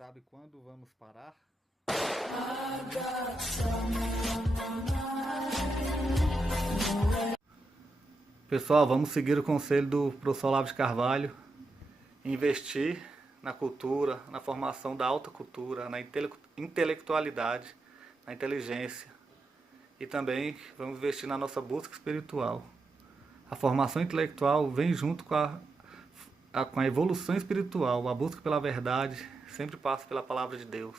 sabe quando vamos parar? Pessoal, vamos seguir o conselho do professor Olavo de Carvalho, investir na cultura, na formação da alta cultura, na intelectualidade, na inteligência, e também vamos investir na nossa busca espiritual. A formação intelectual vem junto com a evolução espiritual, a busca pela verdade sempre passa pela palavra de Deus.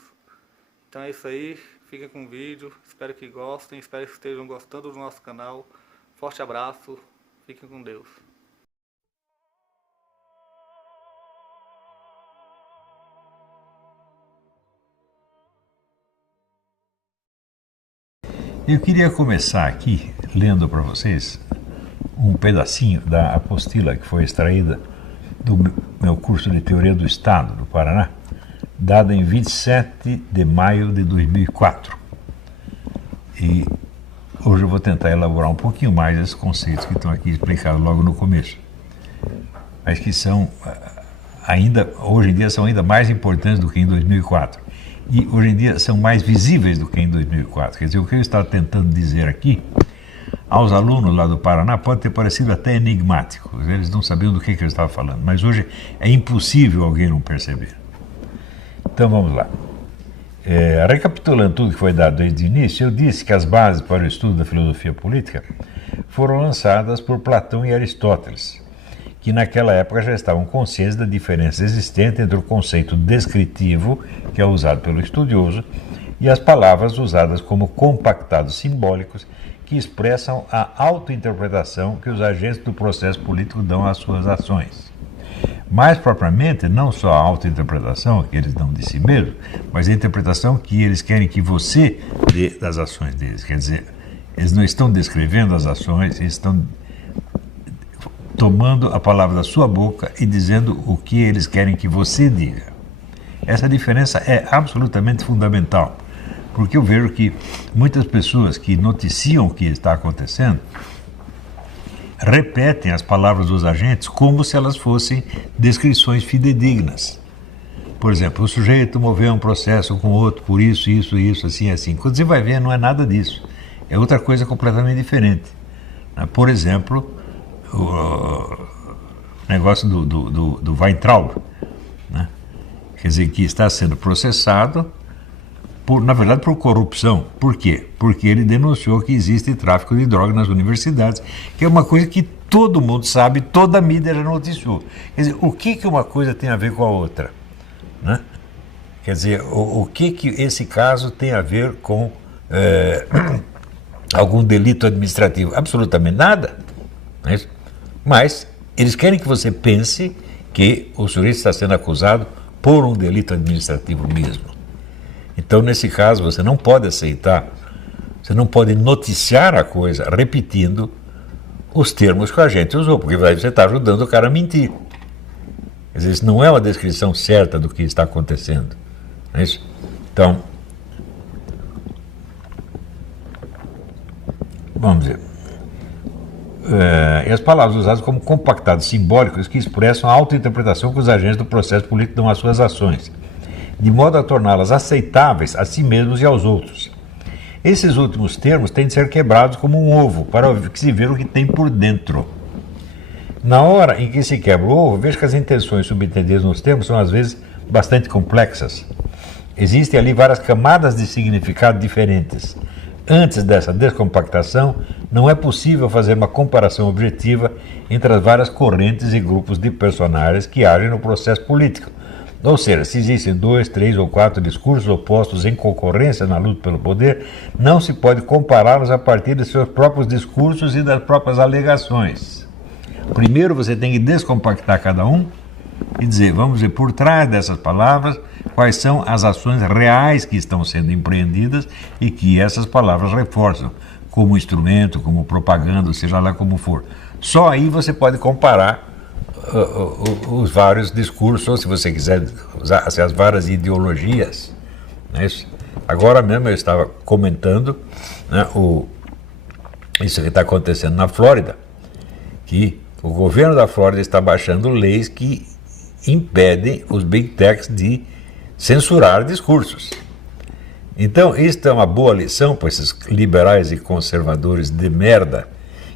Então é isso aí, fiquem com o vídeo, espero que gostem, espero que estejam gostando do nosso canal. Forte abraço, fiquem com Deus. Eu queria começar aqui lendo para vocês um pedacinho da apostila que foi extraída do meu curso de Teoria do Estado do Paraná, dada em 27 de maio de 2004. E hoje eu vou tentar elaborar um pouquinho mais esses conceitos que estão aqui explicados logo no começo, mas que são hoje em dia são ainda mais importantes do que em 2004. E hoje em dia são mais visíveis do que em 2004. Quer dizer, o que eu estava tentando dizer aqui aos alunos lá do Paraná pode ter parecido até enigmático. Eles não sabiam do que eu estava falando, mas hoje é impossível alguém não perceber. Então vamos lá. Recapitulando tudo que foi dado desde o início, eu disse que as bases para o estudo da filosofia política foram lançadas por Platão e Aristóteles, que naquela época já estavam conscientes da diferença existente entre o conceito descritivo, que é usado pelo estudioso, e as palavras usadas como compactados simbólicos, que expressam a autointerpretação que os agentes do processo político dão às suas ações. Mais propriamente, não só a autointerpretação que eles dão de si mesmos, mas a interpretação que eles querem que você dê das ações deles. Quer dizer, eles não estão descrevendo as ações, eles estão tomando a palavra da sua boca e dizendo o que eles querem que você diga. Essa diferença é absolutamente fundamental, porque eu vejo que muitas pessoas que noticiam o que está acontecendo repetem as palavras dos agentes como se elas fossem descrições fidedignas. Por exemplo, o sujeito moveu um processo com outro por isso, assim, assim. Quando você vai ver, não é nada disso. É outra coisa completamente diferente. Por exemplo, o negócio do Weintraub, né? Quer dizer, que está sendo processado, na verdade, por corrupção. Por quê? Porque ele denunciou que existe tráfico de drogas nas universidades, que é uma coisa que todo mundo sabe, toda a mídia já noticiou. Quer dizer, o que uma coisa tem a ver com a outra? Né? Quer dizer, o que esse caso tem a ver com algum delito administrativo? Absolutamente nada. Não é isso? Mas eles querem que você pense que o sujeito está sendo acusado por um delito administrativo mesmo. Então, nesse caso, você não pode aceitar, você não pode noticiar a coisa repetindo os termos que a gente usou, porque você está ajudando o cara a mentir. Quer dizer, isso não é uma descrição certa do que está acontecendo. Não é isso? Então, vamos ver. E as palavras usadas como compactados simbólicos que expressam a autointerpretação que os agentes do processo político dão às suas ações, de modo a torná-las aceitáveis a si mesmos e aos outros. Esses últimos termos têm de ser quebrados como um ovo, para que se veja o que tem por dentro. Na hora em que se quebra o ovo, veja que as intenções subentendidas nos termos são às vezes bastante complexas. Existem ali várias camadas de significado diferentes. Antes dessa descompactação, não é possível fazer uma comparação objetiva entre as várias correntes e grupos de personagens que agem no processo político. Ou seja, se existem 2, 3 ou 4 discursos opostos em concorrência na luta pelo poder, não se pode compará-los a partir de seus próprios discursos e das próprias alegações. Primeiro você tem que descompactar cada um e dizer, vamos ver por trás dessas palavras quais são as ações reais que estão sendo empreendidas e que essas palavras reforçam, como instrumento, como propaganda, seja lá como for. Só aí você pode comparar os vários discursos, ou se você quiser usar as várias ideologias. Não é isso? Agora mesmo eu estava comentando, né, isso que está acontecendo na Flórida, que o governo da Flórida está baixando leis que impedem os big techs de censurar discursos. Então, isso é uma boa lição para esses liberais e conservadores de merda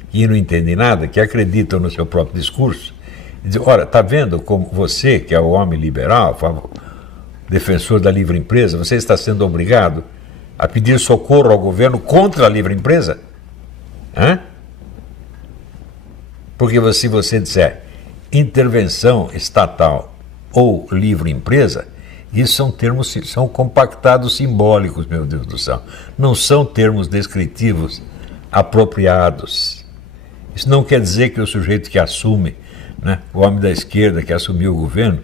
que não entendem nada, que acreditam no seu próprio discurso. E dizem, ora, tá vendo como você, que é o homem liberal, defensor da livre empresa, você está sendo obrigado a pedir socorro ao governo contra a livre empresa? Hã? Porque se você disser intervenção estatal ou livre empresa, isso são termos, são compactados simbólicos, meu Deus do céu. Não são termos descritivos apropriados. Isso não quer dizer que o sujeito que assume, né, o homem da esquerda que assumiu o governo,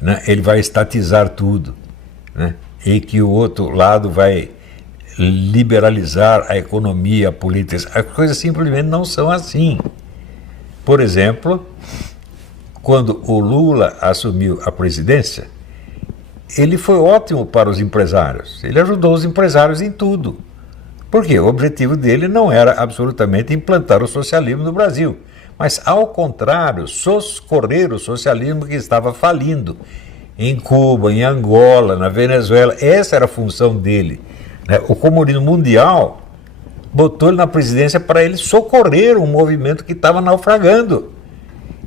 né, ele vai estatizar tudo, né, e que o outro lado vai liberalizar a economia, a política. As coisas simplesmente não são assim. Por exemplo, quando o Lula assumiu a presidência, ele foi ótimo para os empresários. Ele ajudou os empresários em tudo. Porque o objetivo dele não era absolutamente implantar o socialismo no Brasil, mas, ao contrário, socorrer o socialismo que estava falindo em Cuba, em Angola, na Venezuela. Essa era a função dele. O comunismo mundial botou ele na presidência para ele socorrer um movimento que estava naufragando.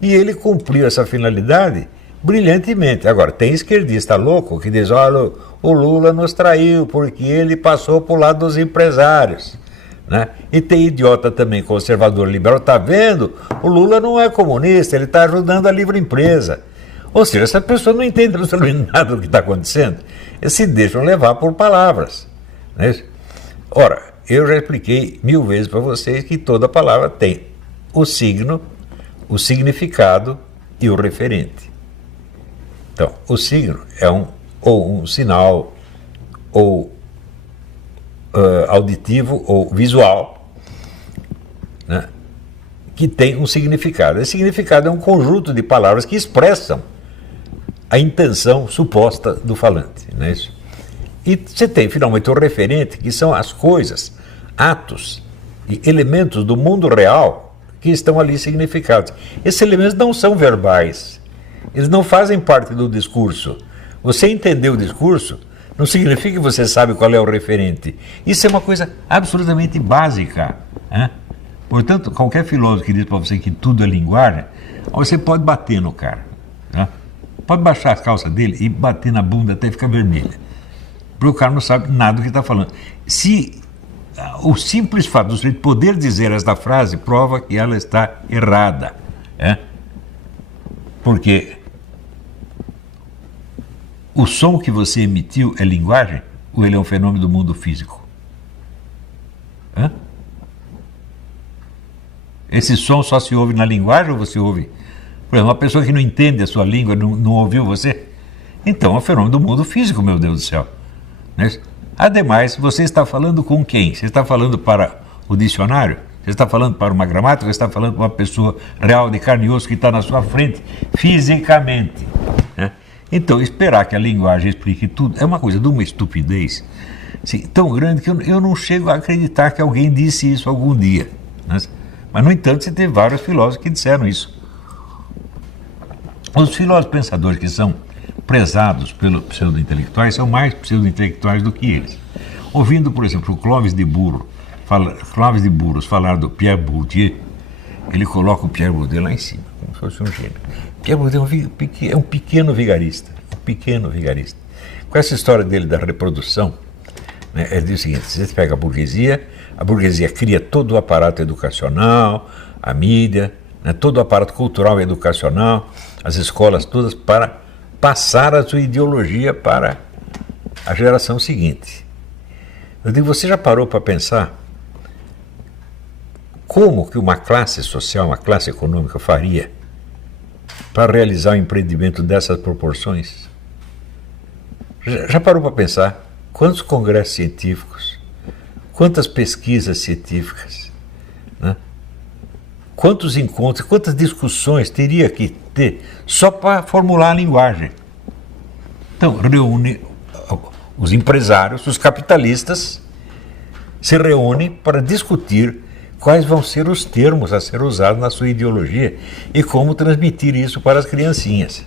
E ele cumpriu essa finalidade brilhantemente. Agora, tem esquerdista louco que diz, olha, o Lula nos traiu porque ele passou para o lado dos empresários. Né? E tem idiota também, conservador liberal, está vendo? O Lula não é comunista, ele está ajudando a livre empresa. Ou seja, essa pessoa não entende absolutamente nada do que está acontecendo. Eles se deixam levar por palavras. Não é isso? Ora, eu já expliquei 1000 vezes para vocês que toda palavra tem o signo, o significado e o referente. Então, o signo é ou um sinal, ou auditivo, ou visual, né, que tem um significado. Esse significado é um conjunto de palavras que expressam a intenção suposta do falante. Não é isso? E você tem, finalmente, o referente, que são as coisas, atos e elementos do mundo real que estão ali significados. Esses elementos não são verbais. Eles não fazem parte do discurso. Você entender o discurso não significa que você sabe qual é o referente. Isso é uma coisa absolutamente básica. Né? Portanto, qualquer filósofo que diz para você que tudo é linguagem, você pode bater no cara. Né? Pode baixar a calça dele e bater na bunda até ficar vermelha. Porque o cara não sabe nada do que está falando. Se o simples fato do sujeito poder dizer esta frase prova que ela está errada. Porque o som que você emitiu é linguagem ou ele é um fenômeno do mundo físico? Esse som só se ouve na linguagem ou você ouve? Por exemplo, uma pessoa que não entende a sua língua não ouviu você? Então é um fenômeno do mundo físico, meu Deus do céu. Ademais, você está falando com quem? Você está falando para o dicionário? Você está falando para uma gramática? Você está falando para uma pessoa real de carne e osso que está na sua frente, fisicamente. Né? Então, esperar que a linguagem explique tudo é uma coisa de uma estupidez assim, tão grande que eu não chego a acreditar que alguém disse isso algum dia. Né? Mas, no entanto, você tem vários filósofos que disseram isso. Os filósofos pensadores que são prezados pelos pseudo-intelectuais são mais pseudo-intelectuais do que eles. Ouvindo, por exemplo, o Clóvis de Burgos falar do Pierre Bourdieu, ele coloca o Pierre Bourdieu lá em cima, como se fosse um gênio. Pierre Bourdieu é um pequeno vigarista, Com essa história dele da reprodução, né, ele diz o seguinte, você pega a burguesia cria todo o aparato educacional, a mídia, né, todo o aparato cultural e educacional, as escolas todas para passar a sua ideologia para a geração seguinte. Eu digo, você já parou para pensar como que uma classe social, uma classe econômica faria para realizar um empreendimento dessas proporções? Já parou para pensar quantos congressos científicos, quantas pesquisas científicas, né? Quantos encontros, quantas discussões teria que ter só para formular a linguagem? Então, reúne os empresários, os capitalistas, se reúnem para discutir quais vão ser os termos a ser usados na sua ideologia e como transmitir isso para as criancinhas.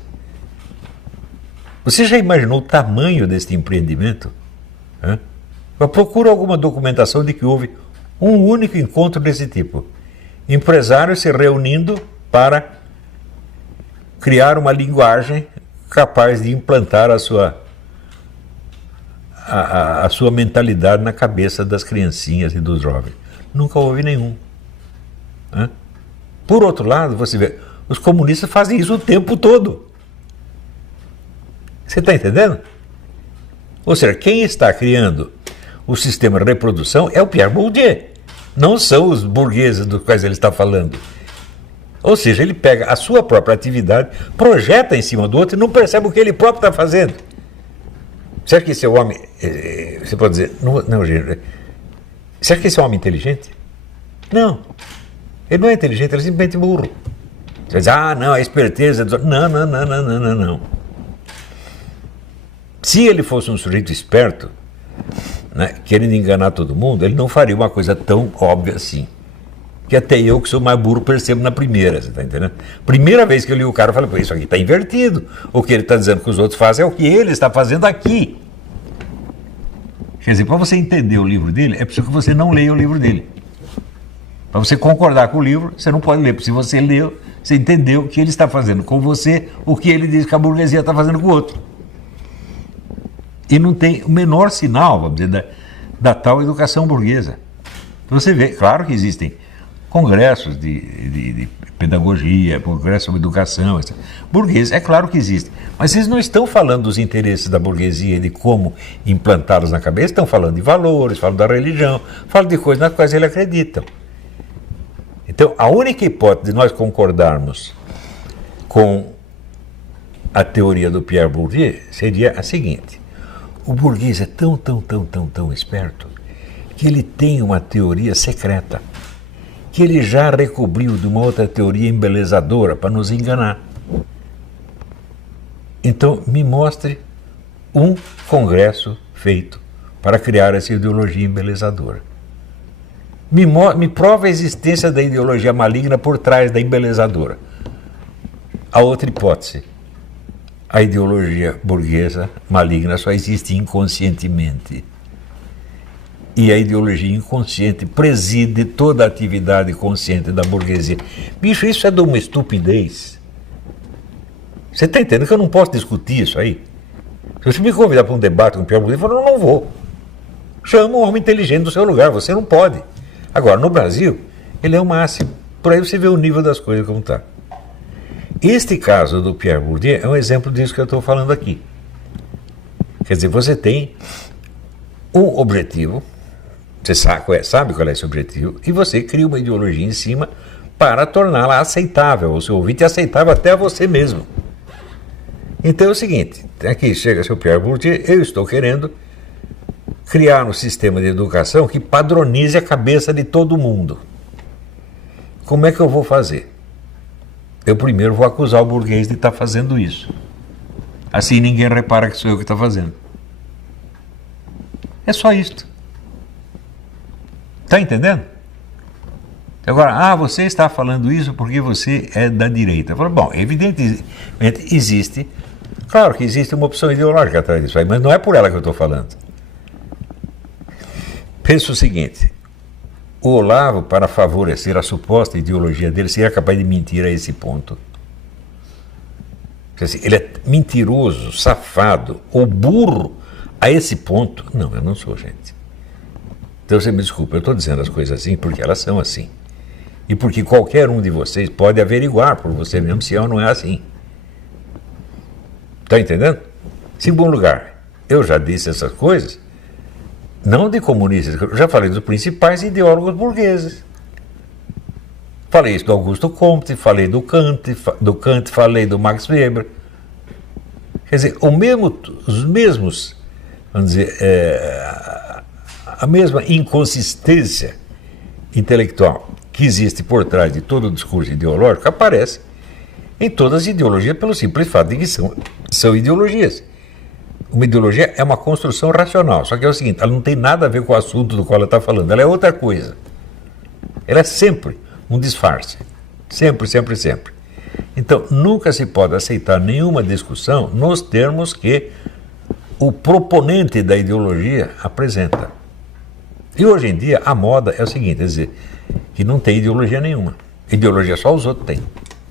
Você já imaginou o tamanho deste empreendimento? Procura alguma documentação de que houve um único encontro desse tipo. Empresários se reunindo para criar uma linguagem capaz de implantar a sua mentalidade na cabeça das criancinhas e dos jovens. Nunca houve nenhum. Por outro lado, você vê, os comunistas fazem isso o tempo todo. Você está entendendo? Ou seja, quem está criando o sistema de reprodução é o Pierre Bourdieu. Não são os burgueses dos quais ele está falando. Ou seja, ele pega a sua própria atividade, projeta em cima do outro e não percebe o que ele próprio está fazendo. Será que esse é o homem... Você pode dizer... Não, gente. Será que esse é um homem inteligente? Não. Ele não é inteligente, ele é simplesmente burro. Você vai dizer, não, a esperteza... Não. Se ele fosse um sujeito esperto, né, querendo enganar todo mundo, ele não faria uma coisa tão óbvia assim. Que até eu, que sou mais burro, percebo na primeira, você está entendendo? Primeira vez que eu li o cara, eu falei, pô, isso aqui está invertido. O que ele está dizendo que os outros fazem é o que ele está fazendo aqui. Quer dizer, para você entender o livro dele, é preciso que você não leia o livro dele. Para você concordar com o livro, você não pode ler, porque se você leu, você entendeu que ele está fazendo com você o que ele diz que a burguesia está fazendo com o outro. E não tem o menor sinal, vamos dizer, da tal educação burguesa. Você vê, claro que existem congressos de pedagogia, congressos sobre educação, etc. Burgueses, é claro que existem, mas eles não estão falando dos interesses da burguesia e de como implantá-los na cabeça, estão falando de valores, falam da religião, falam de coisas nas quais eles acreditam. Então, a única hipótese de nós concordarmos com a teoria do Pierre Bourdieu seria a seguinte: o burguês é tão esperto que ele tem uma teoria secreta que ele já recobriu de uma outra teoria embelezadora para nos enganar. Então, me mostre um congresso feito para criar essa ideologia embelezadora. Me prova a existência da ideologia maligna por trás da embelezadora. A outra hipótese: a ideologia burguesa maligna só existe inconscientemente. E a ideologia inconsciente preside toda a atividade consciente da burguesia. Bicho, isso é de uma estupidez. Você está entendendo que eu não posso discutir isso aí? Se você me convidar para um debate com o Pierre Bourdieu, eu falo, não vou. Chama um homem inteligente do seu lugar, você não pode. Agora, no Brasil, ele é o máximo. Por aí você vê o nível das coisas como está. Este caso do Pierre Bourdieu é um exemplo disso que eu estou falando aqui. Quer dizer, você tem um objetivo, você sabe qual é esse objetivo, e você cria uma ideologia em cima para torná-la aceitável ao seu ouvinte e aceitável até a você mesmo. Então é o seguinte, aqui chega seu Pierre Bourdieu, eu estou querendo criar um sistema de educação que padronize a cabeça de todo mundo. Como é que eu vou fazer? Eu primeiro vou acusar o burguês de estar fazendo isso. Assim ninguém repara que sou eu que estou fazendo. É só isto. Está entendendo? Agora, você está falando isso porque você é da direita. Eu falo, bom, evidentemente existe, claro que existe uma opção ideológica atrás disso aí, mas não é por ela que eu estou falando. Pensa o seguinte: o Olavo, para favorecer a suposta ideologia dele, seria capaz de mentir a esse ponto. Ele é mentiroso, safado ou burro a esse ponto? Não, eu não sou, gente. Então você me desculpa, eu estou dizendo as coisas assim porque elas são assim. E porque qualquer um de vocês pode averiguar por você mesmo se é ou não é assim. Está entendendo? Se em bom lugar eu já disse essas coisas, não de comunistas, eu já falei dos principais ideólogos burgueses. Falei isso do Augusto Comte, falei do Kant, falei do Max Weber. Quer dizer, os mesmos, vamos dizer, a mesma inconsistência intelectual que existe por trás de todo o discurso ideológico aparece em todas as ideologias pelo simples fato de que são ideologias. Uma ideologia é uma construção racional, só que é o seguinte, ela não tem nada a ver com o assunto do qual ela está falando, ela é outra coisa. Ela é sempre um disfarce. Sempre. Então, nunca se pode aceitar nenhuma discussão nos termos que o proponente da ideologia apresenta. E hoje em dia a moda é o seguinte, quer dizer, que não tem ideologia nenhuma. Ideologia só os outros têm.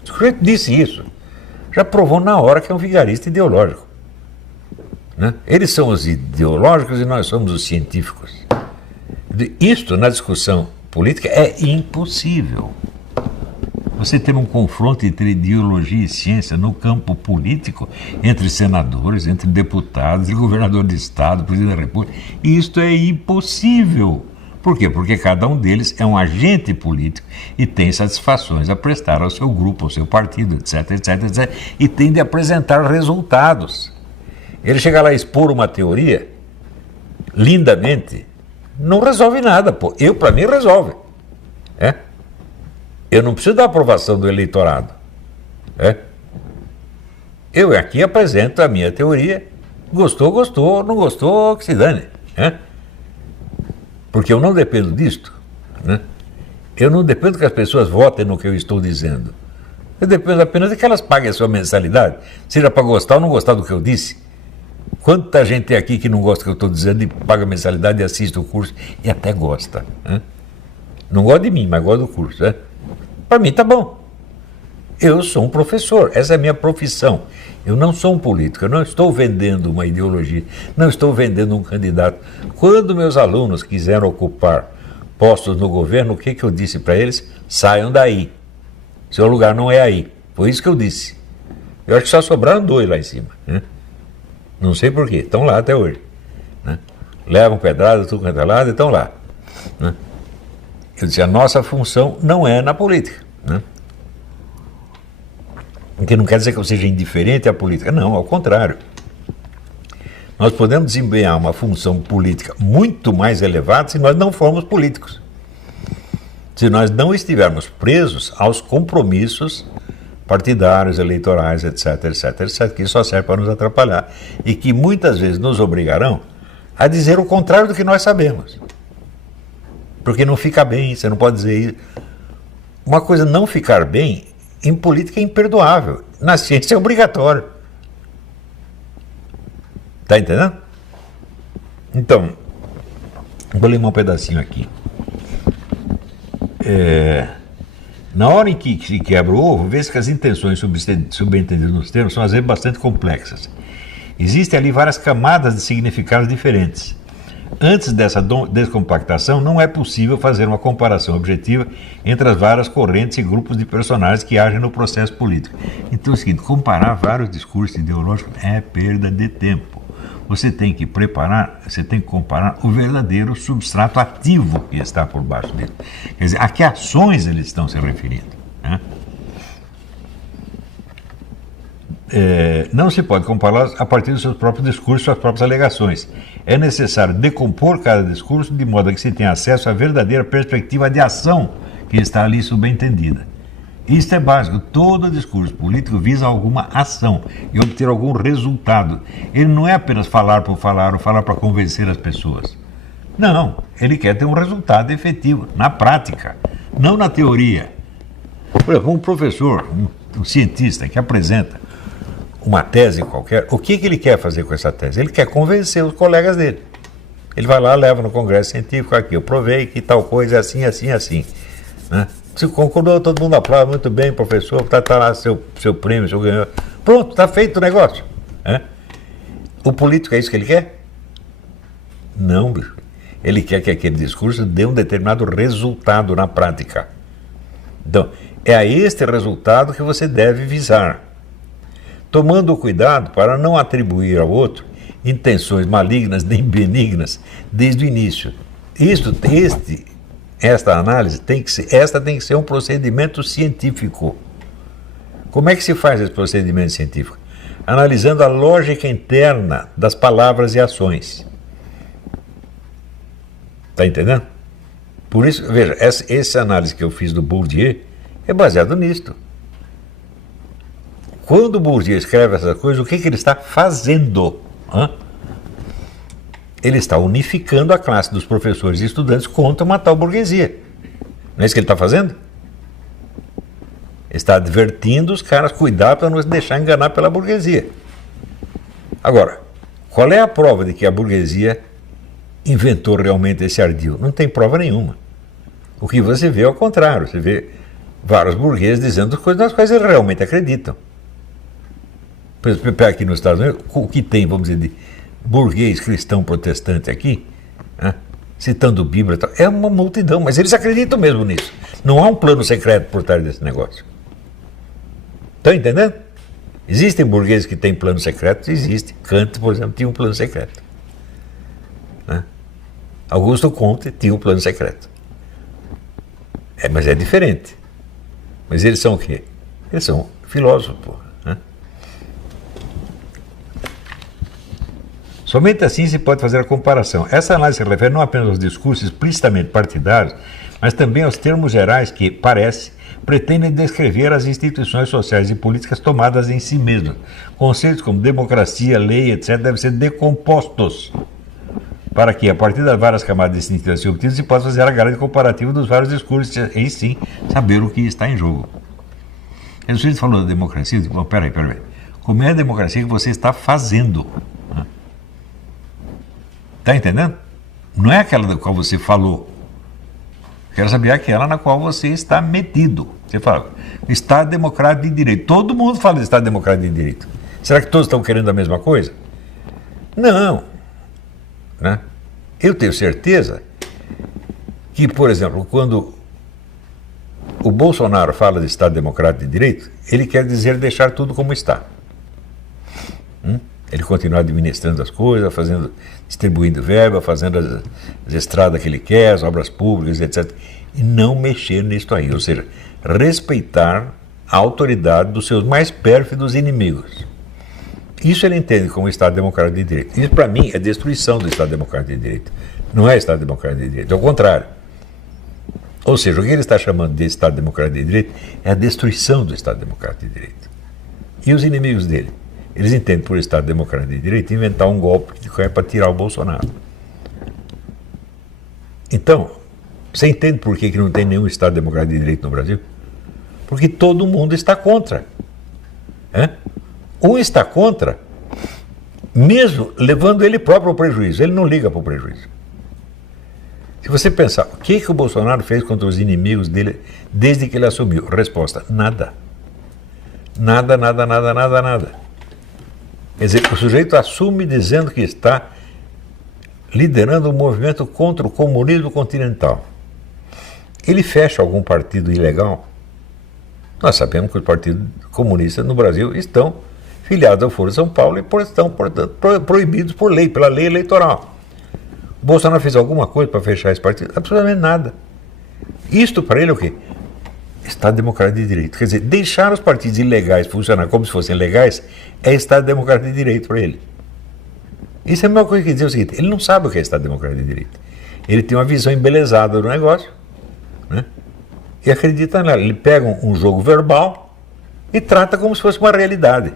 O sujeito disse isso, já provou na hora que é um vigarista ideológico. Né? Eles são os ideológicos e nós somos os científicos. Isto na discussão política é impossível. Você ter um confronto entre ideologia e ciência no campo político, entre senadores, entre deputados, entre governador de estado, presidente da república, isto é impossível. Por quê? Porque cada um deles é um agente político e tem satisfações a prestar ao seu grupo, ao seu partido, etc, etc, etc, e tem de apresentar resultados. Ele chega lá e expor uma teoria, lindamente, não resolve nada, pô. Para mim, resolve. Eu não preciso da aprovação do eleitorado. Eu aqui apresento a minha teoria. Gostou, gostou. Não gostou, que se dane. Porque eu não dependo disto. Eu não dependo que as pessoas votem no que eu estou dizendo. Eu dependo apenas de que elas paguem a sua mensalidade. Seja para gostar ou não gostar do que eu disse. Quanta gente tem aqui que não gosta do que eu estou dizendo e paga a mensalidade e assiste o curso e até gosta. Não gosta de mim, mas gosta do curso. Para mim tá bom. Eu sou um professor, essa é a minha profissão. Eu não sou um político, eu não estou vendendo uma ideologia, não estou vendendo um candidato. Quando meus alunos quiseram ocupar postos no governo, o que eu disse para eles? Saiam daí. Seu lugar não é aí. Foi isso que eu disse. Eu acho que só sobraram 2 lá em cima. Não sei por quê, estão lá até hoje. Levam pedrada, tudo quanto é lado e estão lá. Eu disse, a nossa função não é na política. O que não quer dizer que eu seja indiferente à política. Não, ao contrário. Nós podemos desempenhar uma função política muito mais elevada se nós não formos políticos. Se nós não estivermos presos aos compromissos partidários, eleitorais, etc, etc, etc, que só serve para nos atrapalhar. E que muitas vezes nos obrigarão a dizer o contrário do que nós sabemos. Porque não fica bem, você não pode dizer isso. Uma coisa não ficar bem, em política é imperdoável. Na ciência é obrigatório. Está entendendo? Então, vou ler um pedacinho aqui. Na hora em que se quebra o ovo, vê-se que as intenções subentendidas nos termos são às vezes bastante complexas. Existem ali várias camadas de significados diferentes. Antes dessa descompactação, não é possível fazer uma comparação objetiva entre as várias correntes e grupos de personagens que agem no processo político. Então é o seguinte, comparar vários discursos ideológicos é perda de tempo. Você tem que comparar o verdadeiro substrato ativo que está por baixo dele. Quer dizer, a que ações eles estão se referindo. Não se pode compará-los a partir dos seus próprios discursos, suas próprias alegações. É necessário decompor cada discurso de modo a que se tenha acesso à verdadeira perspectiva de ação que está ali subentendida. Isto é básico. Todo discurso político visa alguma ação e obter algum resultado. Ele não é apenas falar por falar ou falar para convencer as pessoas. Não, ele quer ter um resultado efetivo, na prática, não na teoria. Por exemplo, um professor, um cientista que apresenta uma tese qualquer, o que ele quer fazer com essa tese? Ele quer convencer os colegas dele. Ele vai lá, leva no congresso científico, aqui, eu provei que tal coisa é assim, assim, assim. Se concordou, todo mundo aplaude, muito bem, professor, tá lá seu prêmio, seu ganhou. Pronto, está feito o negócio. O político é isso que ele quer? Não, bicho. Ele quer que aquele discurso dê um determinado resultado na prática. Então, é a este resultado que você deve visar, tomando cuidado para não atribuir ao outro intenções malignas nem benignas desde o início. Esta análise tem que ser um procedimento científico. Como é que se faz esse procedimento científico? Analisando a lógica interna das palavras e ações. Está entendendo? Por isso, veja, essa análise que eu fiz do Bourdieu é baseada nisto. Quando o Bourdieu escreve essas coisas, o que ele está fazendo? Ele está unificando a classe dos professores e estudantes contra uma tal burguesia. Não é isso que ele está fazendo? Está advertindo os caras, cuidar para não se deixar enganar pela burguesia. Agora, qual é a prova de que a burguesia inventou realmente esse ardil? Não tem prova nenhuma. O que você vê é o contrário. Você vê vários burgueses dizendo coisas nas quais eles realmente acreditam. Por exemplo, pega aqui nos Estados Unidos, o que tem, vamos dizer, de burguês cristão protestante aqui, né, citando Bíblia e tal, é uma multidão, mas eles acreditam mesmo nisso. Não há um plano secreto por trás desse negócio. Estão entendendo? Existem burgueses que têm plano secreto? Existe. Kant, por exemplo, tinha um plano secreto. Né? Augusto Comte tinha um plano secreto. Mas é diferente. Mas eles são o quê? Eles são filósofos, porra. Né? Somente assim se pode fazer a comparação. Essa análise se refere não apenas aos discursos explicitamente partidários, mas também aos termos gerais que, parece, pretendem descrever as instituições sociais e políticas tomadas em si mesmas. Conceitos como democracia, lei, etc., devem ser decompostos para que, a partir das várias camadas distintivas e obtidas, se possa fazer a análise comparativa dos vários discursos e, sim, saber o que está em jogo. O sujeito falou da democracia, eu digo, peraí. Como é a democracia que você está fazendo? Está entendendo? Não é aquela da qual você falou. Quero saber aquela na qual você está metido. Você fala, Estado Democrático de Direito. Todo mundo fala de Estado Democrático de Direito. Será que todos estão querendo a mesma coisa? Não. Né? Eu tenho certeza que, por exemplo, quando o Bolsonaro fala de Estado Democrático de Direito, ele quer dizer deixar tudo como está. Ele continuar administrando as coisas, distribuindo verba, fazendo as estradas que ele quer, as obras públicas, etc. E não mexer nisso aí, ou seja, respeitar a autoridade dos seus mais pérfidos inimigos. Isso ele entende como Estado Democrático de Direito. Isso, para mim, é destruição do Estado Democrático de Direito. Não é Estado Democrático de Direito, é o contrário. Ou seja, o que ele está chamando de Estado Democrático de Direito é a destruição do Estado Democrático de Direito. E os inimigos dele? Eles entendem por Estado Democrático de Direito inventar um golpe que é para tirar o Bolsonaro. Então, você entende por que não tem nenhum Estado Democrático de Direito no Brasil? Porque todo mundo está contra. Um está contra, mesmo levando ele próprio ao prejuízo. Ele não liga para o prejuízo. Se você pensar, o que o Bolsonaro fez contra os inimigos dele desde que ele assumiu? Resposta, nada. Nada. Quer dizer, o sujeito assume dizendo que está liderando um movimento contra o comunismo continental. Ele fecha algum partido ilegal? Nós sabemos que os partidos comunistas no Brasil estão filiados ao Foro de São Paulo e estão, portanto, proibidos por lei, pela lei eleitoral. O Bolsonaro fez alguma coisa para fechar esse partido? Absolutamente nada. Isto para ele é o quê? Estado Democrático de Direito. Quer dizer, deixar os partidos ilegais funcionar como se fossem legais é Estado Democrático de Direito para ele. Isso é a mesma coisa que dizer o seguinte, ele não sabe o que é Estado Democrático de Direito. Ele tem uma visão embelezada do negócio, né? E acredita nela. Ele pega um jogo verbal e trata como se fosse uma realidade.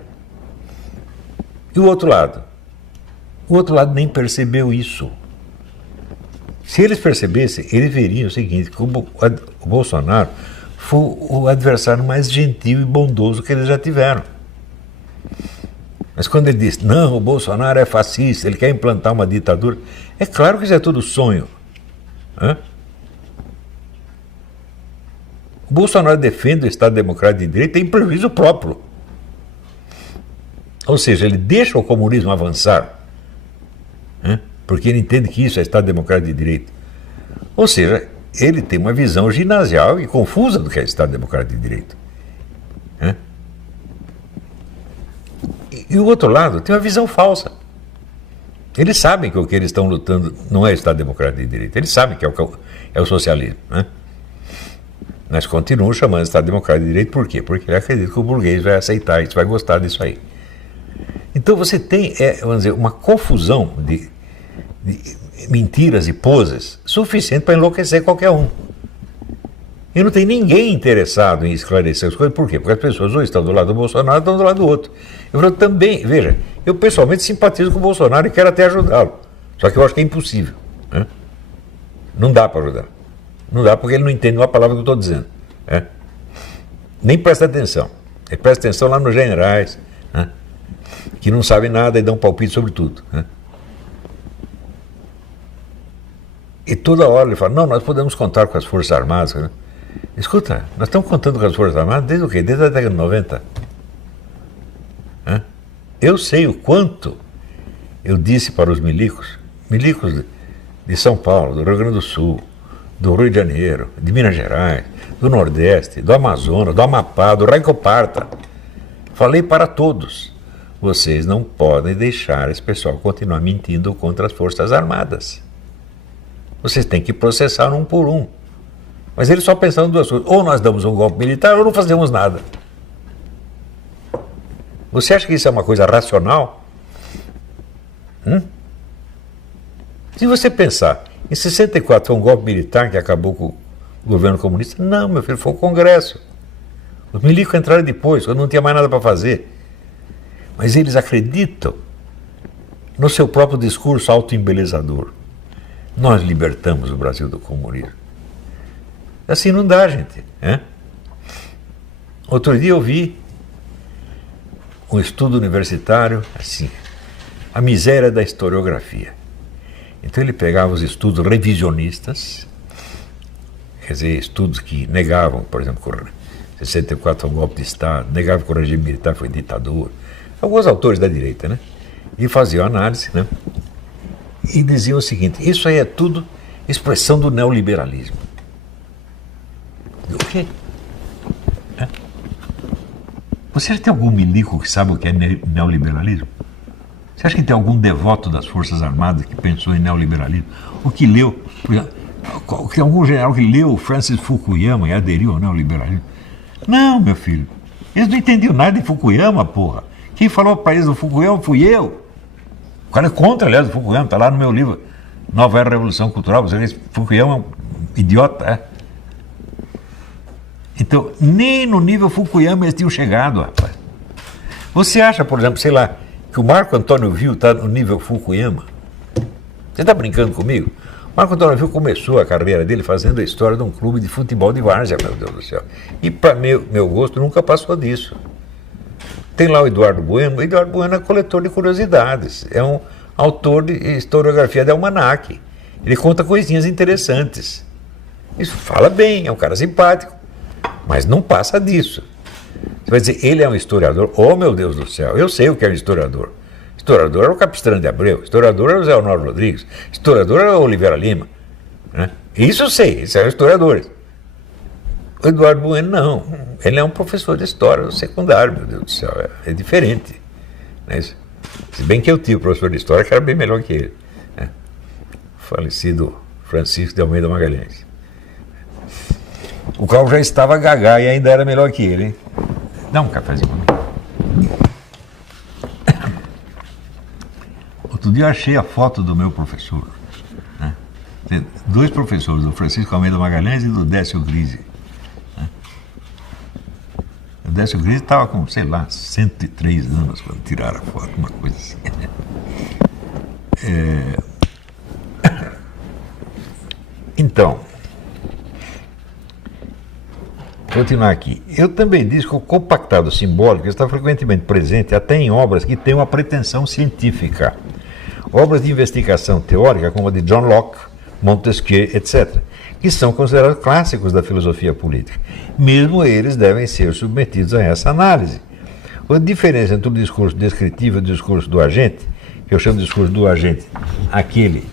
E o outro lado? O outro lado nem percebeu isso. Se eles percebessem, eles veriam o seguinte, que o Bolsonaro foi o adversário mais gentil e bondoso que eles já tiveram. Mas quando ele disse, não, o Bolsonaro é fascista, ele quer implantar uma ditadura, é claro que isso é tudo sonho. O Bolsonaro defende o Estado Democrático de Direito em prejuízo próprio. Ou seja, ele deixa o comunismo avançar, porque ele entende que isso é Estado Democrático de Direito. Ou seja, ele tem uma visão ginasial e confusa do que é Estado Democrático de Direito. E o outro lado tem uma visão falsa. Eles sabem que o que eles estão lutando não é Estado Democrático de Direito. Eles sabem que é o socialismo. Mas continuam chamando de Estado Democrático de Direito. Por quê? Porque ele acredita que o burguês vai aceitar isso, vai gostar disso aí. Então você tem, vamos dizer, uma confusão de mentiras e poses suficiente para enlouquecer qualquer um. E não tem ninguém interessado em esclarecer as coisas. Por quê? Porque as pessoas ou estão do lado do Bolsonaro ou estão do lado do outro. Eu falo também, veja, eu pessoalmente simpatizo com o Bolsonaro e quero até ajudá-lo. Só que eu acho que é impossível. Não dá para ajudar. Não dá porque ele não entende uma palavra que eu estou dizendo. nem presta atenção. Ele presta atenção lá nos generais, né? Que não sabem nada e dão palpite sobre tudo. Né? E toda hora ele fala, não, nós podemos contar com as Forças Armadas. Né? Escuta, nós estamos contando com as Forças Armadas desde o quê? Desde a década de 90. Né? Eu sei o quanto eu disse para os milicos de São Paulo, do Rio Grande do Sul, do Rio de Janeiro, de Minas Gerais, do Nordeste, do Amazonas, do Amapá, do Raicoparta. Falei para todos, vocês não podem deixar esse pessoal continuar mentindo contra as Forças Armadas. Vocês têm que processar um por um. Mas eles só pensaram em duas coisas, ou nós damos um golpe militar ou não fazemos nada. Você acha que isso é uma coisa racional? Se você pensar, em 64 foi um golpe militar que acabou com o governo comunista? Não, meu filho, foi o Congresso. Os milicos entraram depois, quando não tinha mais nada para fazer. Mas eles acreditam no seu próprio discurso autoembelezador. Nós libertamos o Brasil do comunismo. Assim não dá, gente. Né? Outro dia eu vi um estudo universitário, assim, a miséria da historiografia. Então ele pegava os estudos revisionistas, quer dizer, estudos que negavam, por exemplo, que 64 foi um golpe de Estado, negavam que o regime militar foi ditadura, alguns autores da direita, né? E faziam análise, né? E diziam o seguinte, isso aí é tudo expressão do neoliberalismo. O quê? Você tem algum milico que sabe o que é neoliberalismo? Você acha que tem algum devoto das Forças Armadas que pensou em neoliberalismo? Ou que leu, tem algum general que leu Francis Fukuyama e aderiu ao neoliberalismo? Não, meu filho. Eles não entendiam nada de Fukuyama, porra. Quem falou para eles do Fukuyama fui eu. O cara é contra, aliás, do Fukuyama, está lá no meu livro Nova Era Revolução Cultural. Você vê que Fukuyama é um idiota, é? Então, nem no nível Fukuyama eles tinham chegado, rapaz. Você acha, por exemplo, sei lá, que o Marco Antônio Viu está no nível Fukuyama? Você está brincando comigo? O Marco Antônio Viu começou a carreira dele fazendo a história de um clube de futebol de várzea, meu Deus do céu. E para meu gosto nunca passou disso. Tem lá o Eduardo Bueno. O Eduardo Bueno é coletor de curiosidades. É um autor de historiografia de almanaque. Ele conta coisinhas interessantes. Isso fala bem, é um cara simpático. Mas não passa disso. Você vai dizer, ele é um historiador? Oh, meu Deus do céu, eu sei o que é um historiador. Historiador era o Capistrano de Abreu, historiador era o Zé Honório Rodrigues, historiador era o Oliveira Lima. Né? Isso eu sei, esses eram historiadores. O Eduardo Bueno, não. Ele é um professor de história do secundário, meu Deus do céu, é diferente. Né? Se bem que eu tive professor de história que era bem melhor que ele. Né? Falecido Francisco de Almeida Magalhães. O qual já estava gagá e ainda era melhor que ele, hein? Dá um cafezinho. Outro dia eu achei a foto do meu professor. Né? Tem dois professores, do Francisco Almeida Magalhães e do Décio Grise. Né? O Décio Grise estava com, sei lá, 103 anos quando tiraram a foto, uma coisa assim. Então, vou continuar aqui. Eu também disse que o compactado simbólico está frequentemente presente até em obras que têm uma pretensão científica. Obras de investigação teórica como a de John Locke, Montesquieu, etc., que são considerados clássicos da filosofia política. Mesmo eles devem ser submetidos a essa análise. A diferença entre o discurso descritivo e o discurso do agente, que eu chamo de discurso do agente, aquele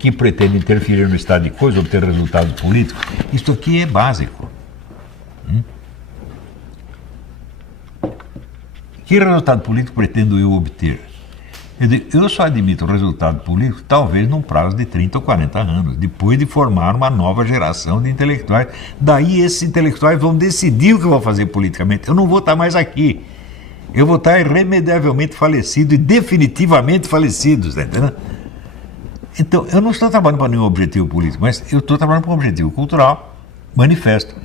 que pretende interferir no estado de coisa, obter resultados políticos, isto aqui é básico. Que resultado político pretendo eu obter? Eu só admito o resultado político talvez num prazo de 30 ou 40 anos, depois de formar uma nova geração de intelectuais. Daí esses intelectuais vão decidir o que eu vou fazer politicamente. Eu não vou estar mais aqui. Eu vou estar irremediavelmente falecido e definitivamente falecido, está entendendo? Então, eu não estou trabalhando para nenhum objetivo político, mas eu estou trabalhando para um objetivo cultural, manifesto.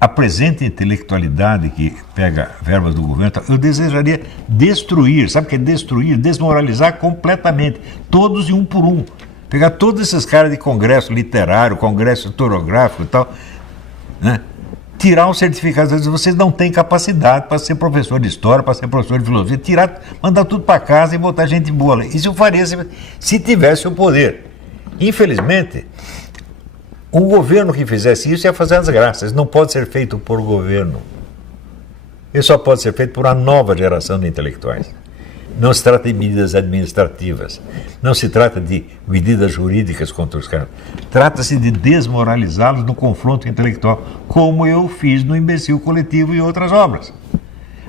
A presente intelectualidade que pega verbas do governo, eu desejaria destruir, sabe o que é destruir? Desmoralizar completamente, todos e um por um. Pegar todos esses caras de congresso literário, congresso historiográfico e tal, né? tirar um certificado, vocês não têm capacidade para ser professor de história, para ser professor de filosofia, tirar, mandar tudo para casa e botar gente boa. Isso eu faria se tivesse o poder. Infelizmente, o governo que fizesse isso ia fazer as graças. Não pode ser feito por governo. Isso só pode ser feito por uma nova geração de intelectuais. Não se trata de medidas administrativas, não se trata de medidas jurídicas contra os caras. Trata-se de desmoralizá-los no confronto intelectual, como eu fiz no Imbecil Coletivo e outras obras.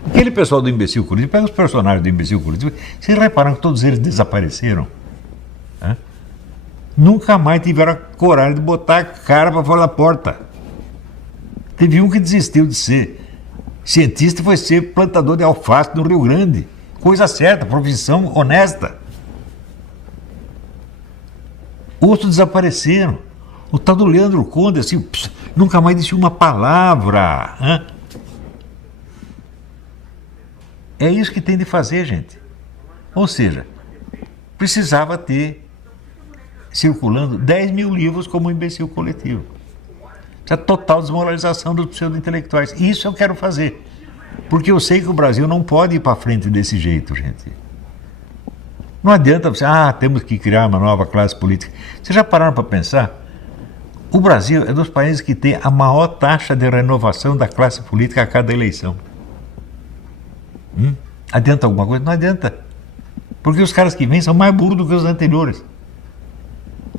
Aquele pessoal do Imbecil Coletivo, pega os personagens do Imbecil Coletivo, vocês reparam que todos eles desapareceram? Né? Nunca mais tiveram a coragem de botar a cara para fora da porta. Teve um que desistiu de ser cientista e foi ser plantador de alface no Rio Grande. Coisa certa, profissão honesta. Outros desapareceram. O tal do Leandro Conde, assim, nunca mais disse uma palavra. Hein? É isso que tem de fazer, gente. Ou seja, precisava ter circulando 10 mil livros como um Imbecil Coletivo. Isso é total desmoralização dos pseudo-intelectuais. Isso eu quero fazer. Porque eu sei que o Brasil não pode ir para frente desse jeito, gente. Não adianta você, temos que criar uma nova classe política. Vocês já pararam para pensar? O Brasil é dos países que tem a maior taxa de renovação da classe política a cada eleição. Adianta alguma coisa? Não adianta. Porque os caras que vêm são mais burros do que os anteriores.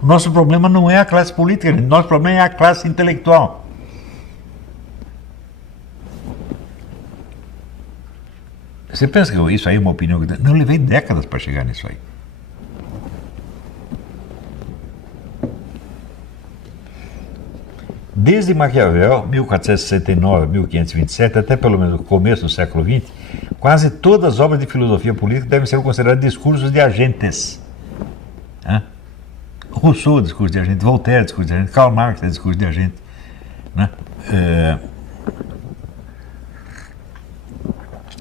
O nosso problema não é a classe política, o nosso problema é a classe intelectual. Você pensa que isso aí é uma opinião? Não, eu levei décadas para chegar nisso aí. Desde Maquiavel, 1469 a 1527, até pelo menos o começo do século XX, quase todas as obras de filosofia política devem ser consideradas discursos de agentes. Rousseau, discurso de agente, Voltaire, discurso de agente, Karl Marx, discurso de agente.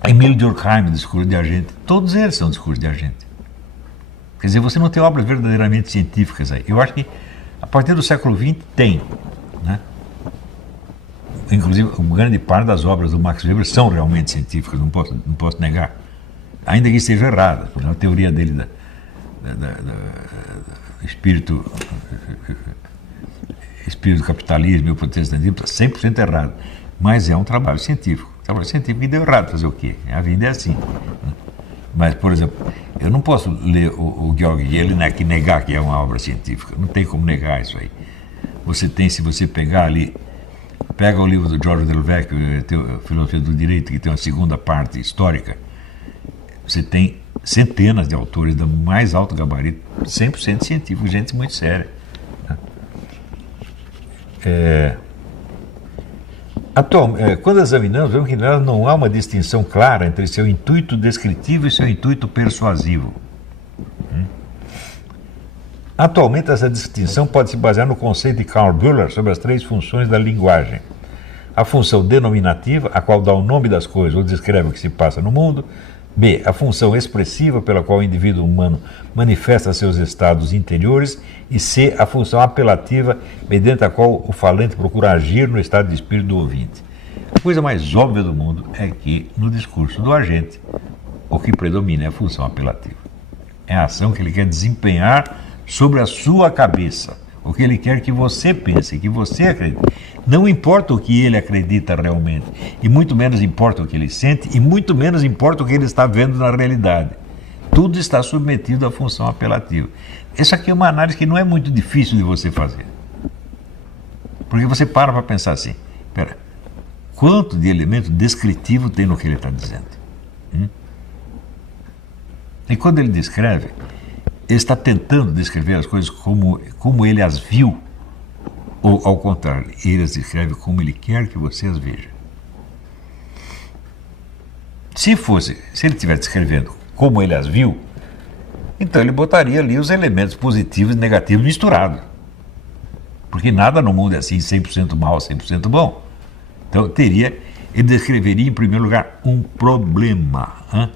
Emílio Durkheim, discurso de agente. Todos eles são discursos de agente. Quer dizer, você não tem obras verdadeiramente científicas aí. Eu acho que a partir do século XX tem. Né? Inclusive, uma grande parte das obras do Max Weber são realmente científicas, não posso negar. Ainda que esteja errada. A teoria dele da espírito do capitalismo e o protestantismo está 100% errado. Mas é um trabalho científico. Trabalho científico que deu errado, fazer o quê? A vida é assim. Mas, por exemplo, eu não posso ler o Georg Jelinek e negar que é uma obra científica. Não tem como negar isso aí. Se você pegar ali, pega o livro do George Delvecq, Filosofia do Direito, que tem uma segunda parte histórica, você tem centenas de autores do mais alto gabarito, 100% científico, gente muito séria. Quando examinamos, vemos que não há uma distinção clara entre seu intuito descritivo e seu intuito persuasivo. Atualmente, essa distinção pode se basear no conceito de Karl Bühler sobre as 3 funções da linguagem. A função denominativa, a qual dá o nome das coisas ou descreve o que se passa no mundo. B. A função expressiva, pela qual o indivíduo humano manifesta seus estados interiores. E C. A função apelativa, mediante a qual o falante procura agir no estado de espírito do ouvinte. A coisa mais óbvia do mundo é que, no discurso do agente, o que predomina é a função apelativa. É a ação que ele quer desempenhar sobre a sua cabeça. O que ele quer que você pense, que você acredite. Não importa o que ele acredita realmente, e muito menos importa o que ele sente, e muito menos importa o que ele está vendo na realidade. Tudo está submetido à função apelativa. Essa aqui é uma análise que não é muito difícil de você fazer. Porque você para pensar assim, quanto de elemento descritivo tem no que ele está dizendo? E quando ele descreve, ele está tentando descrever as coisas como ele as viu, ou ao contrário, ele as descreve como ele quer que você as veja. Se ele estivesse descrevendo como ele as viu, então ele botaria ali os elementos positivos e negativos misturados. Porque nada no mundo é assim 100% mal, 100% bom. Então ele descreveria em primeiro lugar um problema.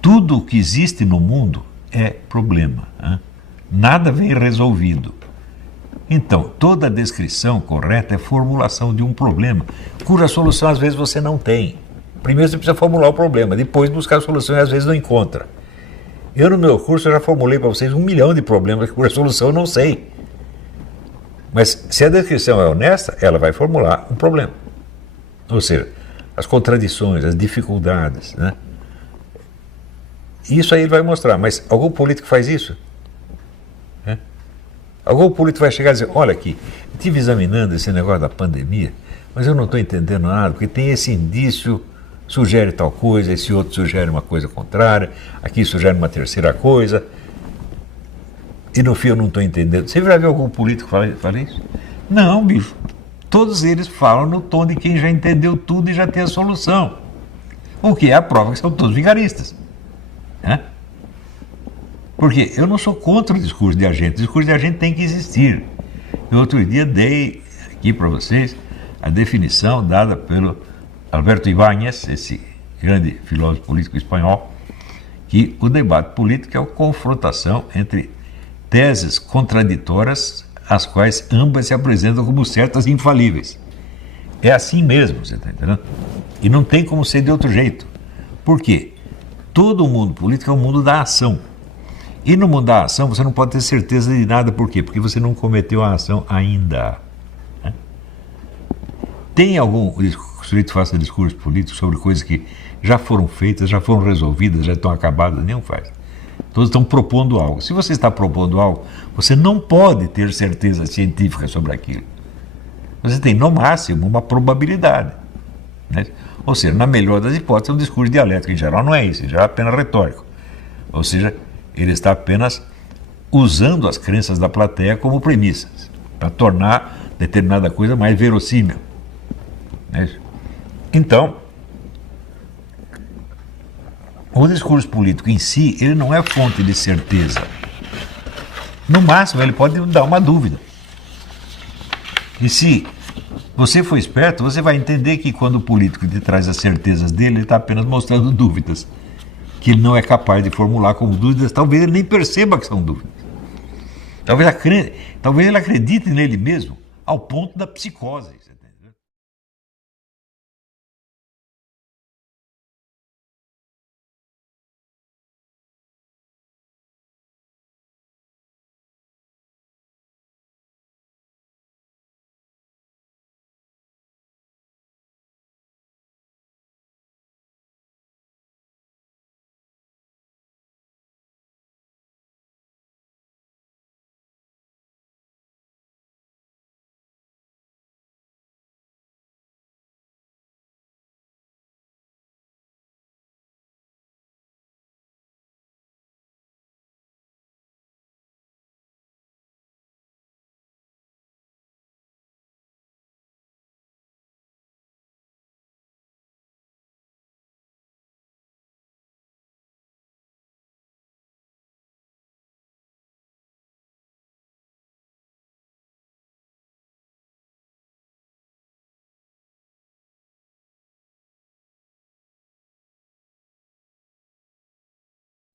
Tudo o que existe no mundo é problema. Nada vem resolvido. Então, toda descrição correta é formulação de um problema, cuja solução às vezes você não tem. Primeiro você precisa formular o problema, depois buscar a solução e às vezes não encontra. Eu no meu curso já formulei para vocês 1 milhão de problemas cuja solução eu não sei. Mas se a descrição é honesta, ela vai formular um problema. Ou seja, as contradições, as dificuldades, né? Isso aí ele vai mostrar, mas algum político faz isso? Algum político vai chegar e dizer, olha aqui, eu estive examinando esse negócio da pandemia, mas eu não estou entendendo nada, porque tem esse indício, sugere tal coisa, esse outro sugere uma coisa contrária, aqui sugere uma terceira coisa, e no fim eu não estou entendendo. Você já viu algum político falar isso? Não, bicho. Todos eles falam no tom de quem já entendeu tudo e já tem a solução. O que é a prova que são todos vigaristas. Né? Porque eu não sou contra o discurso de agente. O discurso de agente tem que existir. Eu outro dia dei aqui para vocês a definição dada pelo Alberto Ibáñez, esse grande filósofo político espanhol, que o debate político é a confrontação entre teses contraditórias, as quais ambas se apresentam como certas e infalíveis. É assim mesmo, você está entendendo? E não tem como ser de outro jeito. Por quê? Todo o mundo político é o mundo da ação. E no mundo da ação você não pode ter certeza de nada. Por quê? Porque você não cometeu a ação ainda. Né? Tem algum sujeito que faça discurso político sobre coisas que já foram feitas, já foram resolvidas, já estão acabadas? Nenhum faz. Todos estão propondo algo. Se você está propondo algo, você não pode ter certeza científica sobre aquilo. Você tem, no máximo, uma probabilidade. Né? Ou seja, na melhor das hipóteses, é um discurso dialético. Em geral não é isso, em geral é apenas retórico. Ou seja, ele está apenas usando as crenças da plateia como premissas, para tornar determinada coisa mais verossímil. Né? Então, o discurso político em si, ele não é fonte de certeza. No máximo, ele pode dar uma dúvida. E se você for esperto, você vai entender que quando o político te traz as certezas dele, ele está apenas mostrando dúvidas, que ele não é capaz de formular como dúvidas, talvez ele nem perceba que são dúvidas. Talvez ele acredite nele mesmo, ao ponto da psicose. Você entendeu?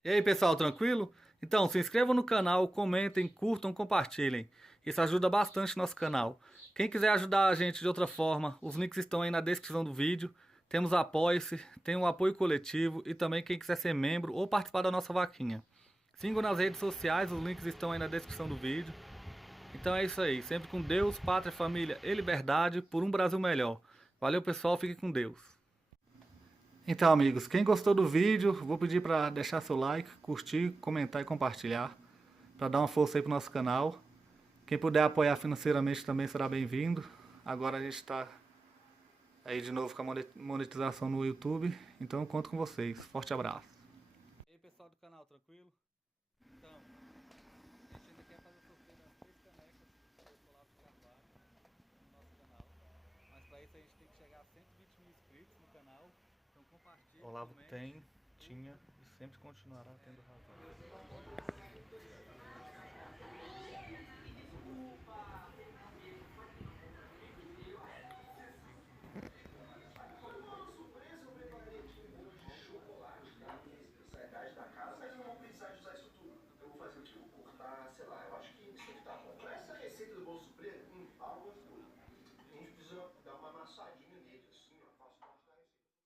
E aí, pessoal, tranquilo? Então, se inscrevam no canal, comentem, curtam, compartilhem. Isso ajuda bastante nosso canal. Quem quiser ajudar a gente de outra forma, os links estão aí na descrição do vídeo. Temos Apoie-se, tem o apoio coletivo e também quem quiser ser membro ou participar da nossa vaquinha. Sigam nas redes sociais, os links estão aí na descrição do vídeo. Então é isso aí, sempre com Deus, pátria, família e liberdade por um Brasil melhor. Valeu, pessoal, fique com Deus. Então, amigos, quem gostou do vídeo, vou pedir para deixar seu like, curtir, comentar e compartilhar, para dar uma força aí pro nosso canal. Quem puder apoiar financeiramente também será bem-vindo. Agora a gente está aí de novo com a monetização no YouTube, então eu conto com vocês. Forte abraço. E aí, pessoal do canal, tranquilo? Então, a gente ainda quer fazer o sorteio das 3 canecas do Olavo de Carvalho no nosso canal. Mas para isso a gente tem que chegar a 120 mil inscritos no canal. Então compartilhe. Olavo tem, tinha e sempre continuará tendo razão.